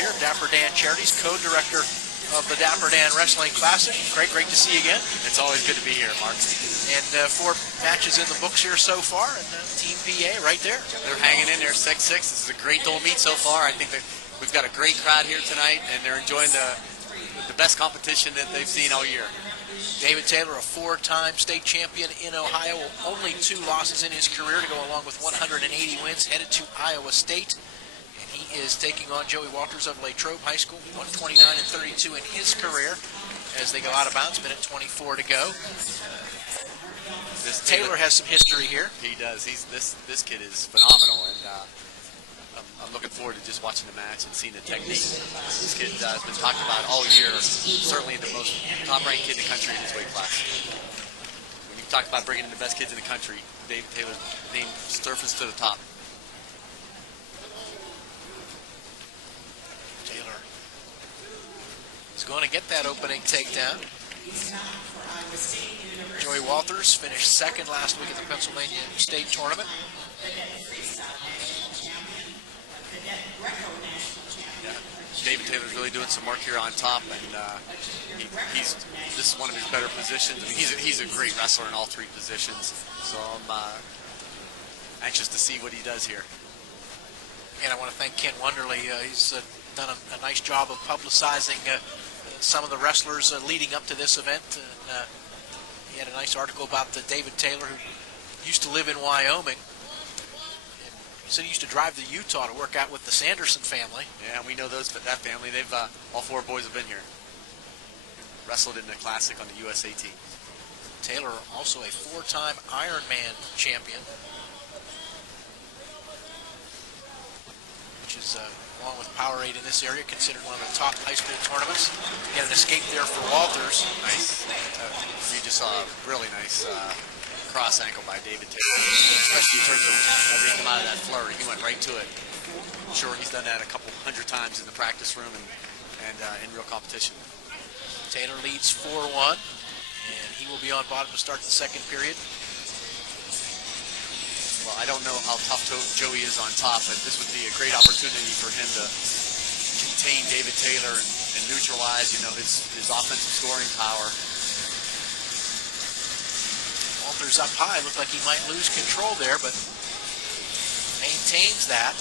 here, Dapper Dan Charities, co-director of the Dapper Dan Wrestling Classic. Craig, great to see you again. It's always good to be here, Mark. And 4 matches in the books here so far, and Team PA right there. They're hanging in there 6-6. This is a great dual meet so far. I think that we've got a great crowd here tonight, and they're enjoying the best competition that they've seen all year. David Taylor, a 4-time state champion in Ohio, only 2 losses in his career to go along with 180 wins, headed to Iowa State. And he is taking on Joey Walters of Latrobe High School, 129-32 in his career as they go out of bounds, minute 24 to go. Taylor has some history here. He does. This kid is phenomenal, and I'm looking forward to just watching the match and seeing the technique. This kid has been talked about all year. Certainly the most top-ranked kid in the country in his weight class. When you talk about bringing in the best kids in the country, Dave Taylor's name surfaces to the top. Taylor is going to get that opening takedown. Joey Walters finished second last week at the Pennsylvania State Tournament. David Taylor's really doing some work here on top, and this is one of his better positions. I mean, he's a great wrestler in all 3 positions, so I'm anxious to see what he does here. And I want to thank Ken Wonderly. He's done a nice job of publicizing some of the wrestlers leading up to this event. And, he had a nice article about David Taylor, who used to live in Wyoming. He said he used to drive to Utah to work out with the Sanderson family. Yeah, we know that family. They've all 4 boys have been here. Wrestled in the Classic on the USA team. Taylor, also a 4-time Ironman champion, which is, along with Powerade in this area, considered one of the top high school tournaments. Get an escape there for Walters. Nice. We just saw a really nice cross ankle by David Taylor, especially in terms of as he came out of that flurry. He went right to it. I'm sure he's done that a couple 100 times in the practice room and in real competition. Taylor leads 4-1, and he will be on bottom to start the second period. Well, I don't know how tough Joey is on top, but this would be a great opportunity for him to contain David Taylor and neutralize, his offensive scoring power. Walters up high. Looked like he might lose control there, but maintains that.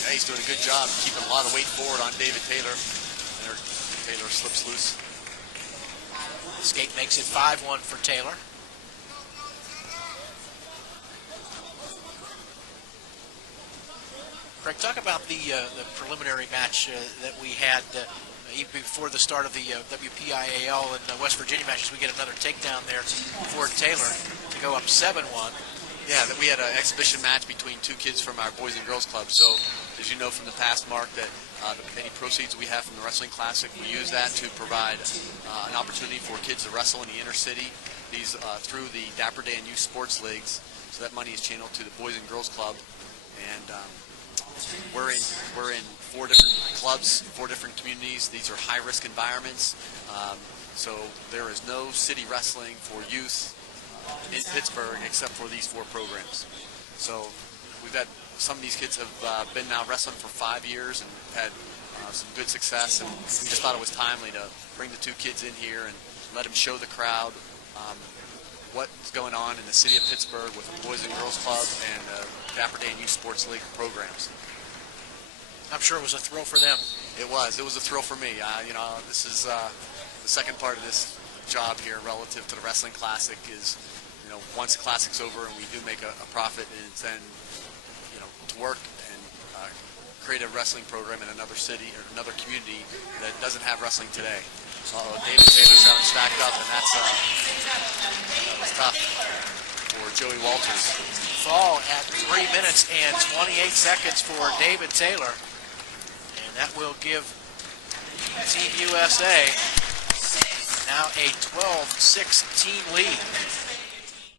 Yeah, he's doing a good job keeping a lot of weight forward on David Taylor. And Taylor slips loose. Escape makes it 5-1 for Taylor. Craig, talk about the preliminary match that we had even before the start of the WPIAL and West Virginia matches. We get another takedown there for Taylor to go up 7-1. Yeah, that we had an exhibition match between 2 kids from our Boys and Girls Club. So, as you know from the past, Mark, that any proceeds we have from the Wrestling Classic, we use that to provide an opportunity for kids to wrestle in the inner city. These through the Dapper Dan Youth Sports Leagues. So that money is channeled to the Boys and Girls Club, and we're in 4 different clubs, 4 different communities. These are high-risk environments, so there is no city wrestling for youth in Pittsburgh except for these 4 programs. So we've had some of these kids have been now wrestling for 5 years and had some good success, and we just thought it was timely to bring the 2 kids in here and let them show the crowd what's going on in the city of Pittsburgh with the Boys and Girls Club and Dapper Dan Youth Sports League programs. I'm sure it was a thrill for them. It was a thrill for me. This is the second part of this job here relative to the Wrestling Classic is, once the Classic's over and we do make a profit, and it's then, to work and create a wrestling program in another city or another community that doesn't have wrestling today. So David Taylor's got him stacked up, and that was tough for Joey Walters. Fall at 3 minutes and 28 seconds for David Taylor. And that will give Team USA now a 12-16 lead.